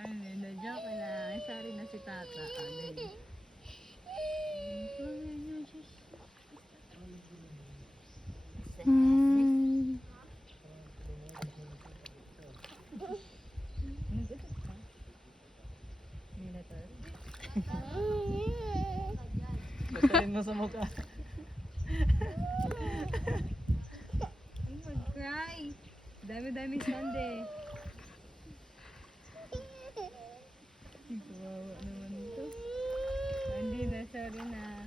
Ay, na-joke lang. Sorry na si Tata. Batalin mo sa mukha. Ay, mag-cry. Dami-dami Sunday. Kawawa naman ito. Hindi na, sorry na.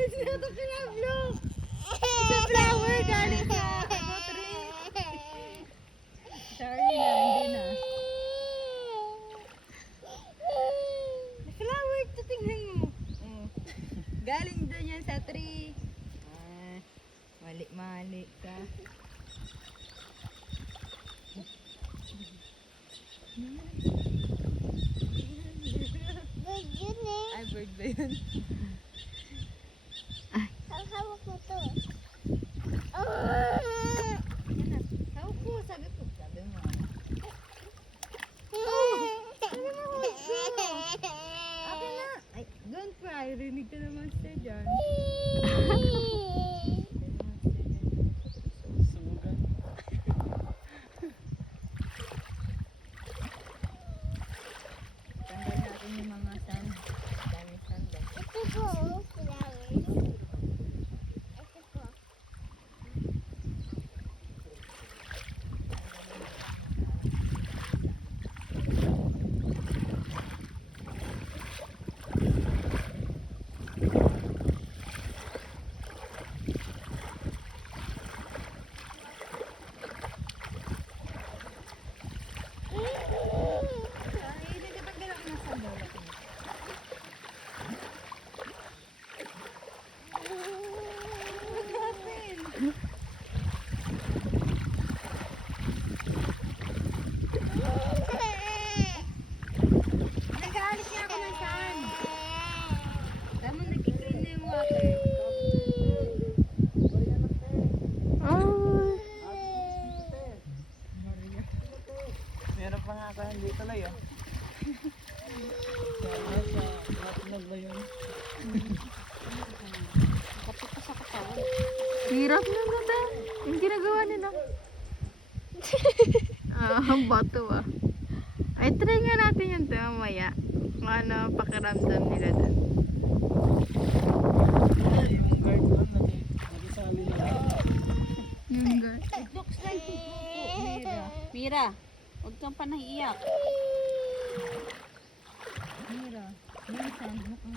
It's not a crab, look! It's a flower galing sa tree. Sorry na, hindi na. Flower, ito tingnan mo. Oh. Galing doon yan sa tree. Mali-mali ka. Ay, bird ba yun? Hawak mo to. Hawak ko, sabi ko. Sabi mo. Akin na. Ay, don't cry. Rinig ka na monster dyan. Sugan. Tanggal natin yung mga sand. Dami sand. Ito po, flowers. Ito po. Ay, nagtatanggal ako ng sand. Nag-aalis niya ako ng sand. Tama, nagkiklean na yung water. Meron pa nga ako hindi tuloy oh. Nasa ba yun? Hirap na ba? Yung ginagawa nila. Ang bato ah. Ay, try nga natin yun mamaya. Kung ano pakiramdam nila doon. Yung guard doon, nagisali na. Yung guard. It looks like Mira. Mira, huwag kang pa naiiyak. Mira. Yung sand mo kung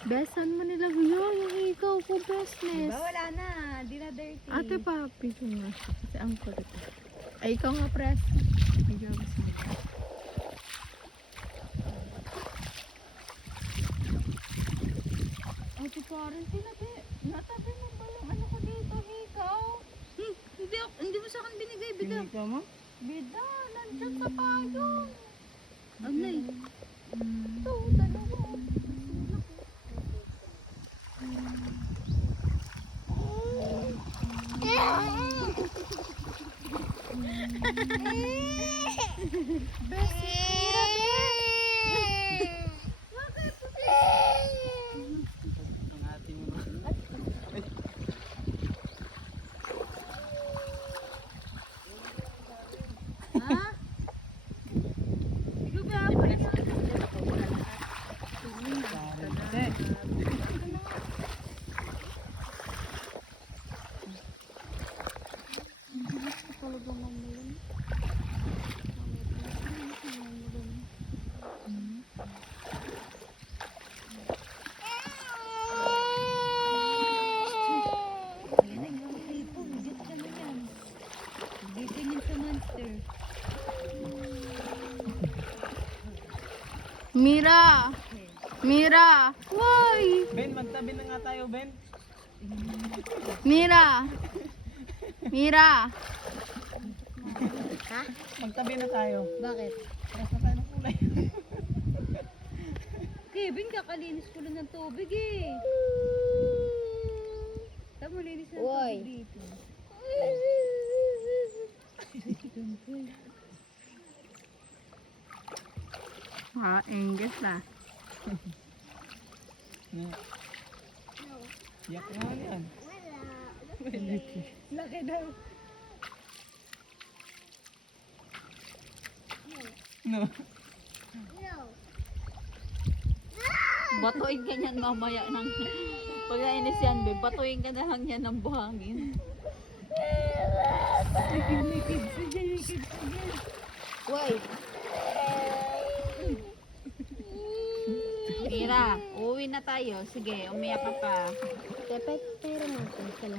Besan mo nila kuya, yung ikaw ko bestness. diba wala na. Di na dirty. Ate papi ko nga siya kasi ang kulit. Ay ikaw nga press. Ikaw kasi. Ate parang natabi mo ba yung ano ko dito, hikaw? Hindi mo sa akin binigay, bida. Hindi ka mo? Bida, nandyan sa payong. Agnay. Ito, dalawa. Ang ate mo. Ha? Ikaw ba ako? Yan ang mga tipo. Bigit ka na yan. Bigitin yun sa monster. Mira! Mira! Why? Ben, magtabi na nga tayo, Ben. Mira! Mira! Ha? Magtabi na tayo. Bakit? Paras na tayo ng kulay. Kevin, kakalinis ko lang ng tubig eh. Tama, linis na ng tubig dito. English na. Yak nga yan. Laki daw. No. Batuin ka niyan mamaya ng pag nainis yan, be, batuin ka na lang yan ng buhangin. May kids na dyan, may kids na dyan. Wait. Mira, uuwi na tayo. Sige, umiyak ka pa. Dapat pero natin sila.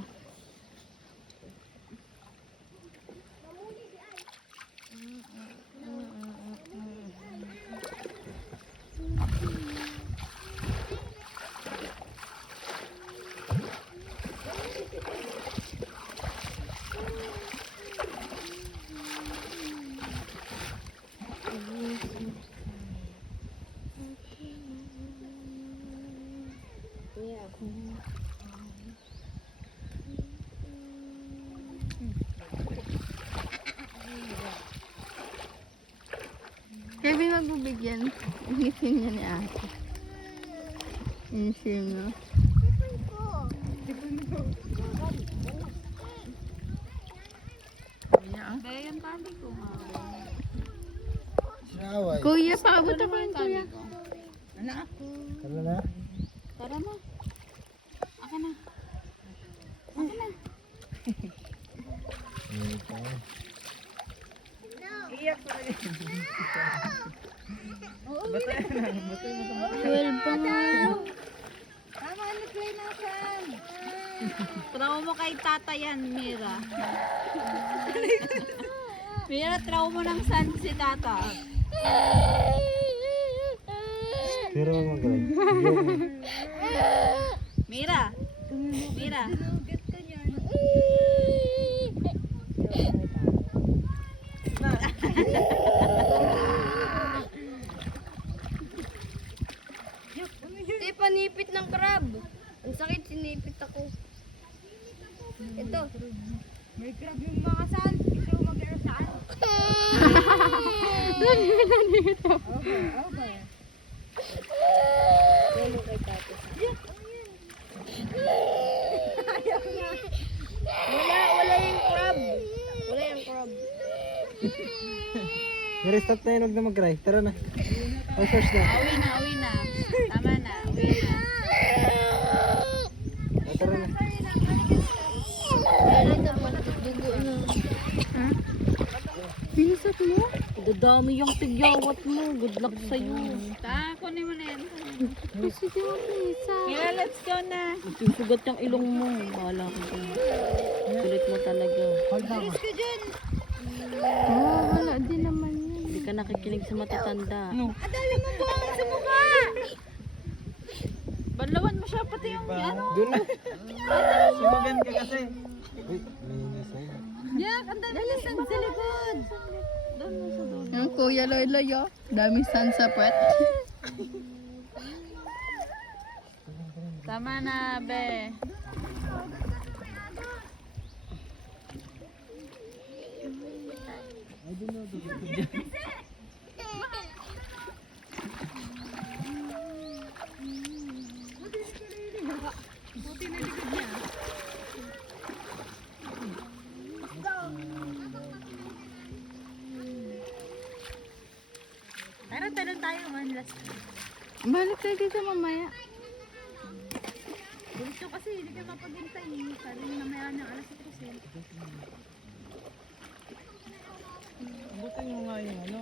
Kevin, magbibigyan. Ngipin niya ni ate. Insim, no? Be, yung tali ko nga. Siaway. Kuya, paabot ako yung kuya. Tara na. Tara na. Aka na. Iyak talaga. Batay na. Batay mo sa mata. 12 pa nga. Tama, ano play nasan? Trauma mo kay tata yan, Mira. Mira, trauma ng san si tata. Pero magaling. Mira. Mira. Sinugat ka niyan. Hindi, panipit ng crab. Ang sakit, sinipit ako. Ito. May crab yung mga san. Ito mag-air saan. Okay. Yan yung kay tatay. Wala yung crab. Wala yung crab. I-restart na yun, huwag na mag-cry. Tara na. Ay, first na. Uwi na, uwi na. Tama na, uwi na. Ay, tara na. Meron ito, dugo na. Binisat mo? Dadami yung tigyawat mo. Good luck sa'yo. Kunin mo na yan. Sige mo, Lisa. Mira, let's go na. Susugat yung ilong mo. Bahala ka dyan. Kulit mo talaga. Hold na ako. Oh, wala din naman yun. Hindi ka nakikinig sa matatanda. No. Banlawan mo siya pati yung ano. Doon na. Sumagan ka kasi. Wait, may nasay. Yak, ang dami na san sa likod. Doon mo sa doon. Yung kuya Loy oh. Daming sun sa puwet. Tama na, be. Tara, talon tayo man. Last. Balik tayo dito mamaya. Dito kasi, hindi ka mapaghintay. Sabi mo na mayroon ng alas 3 eh. Abutin mo nga yung ano.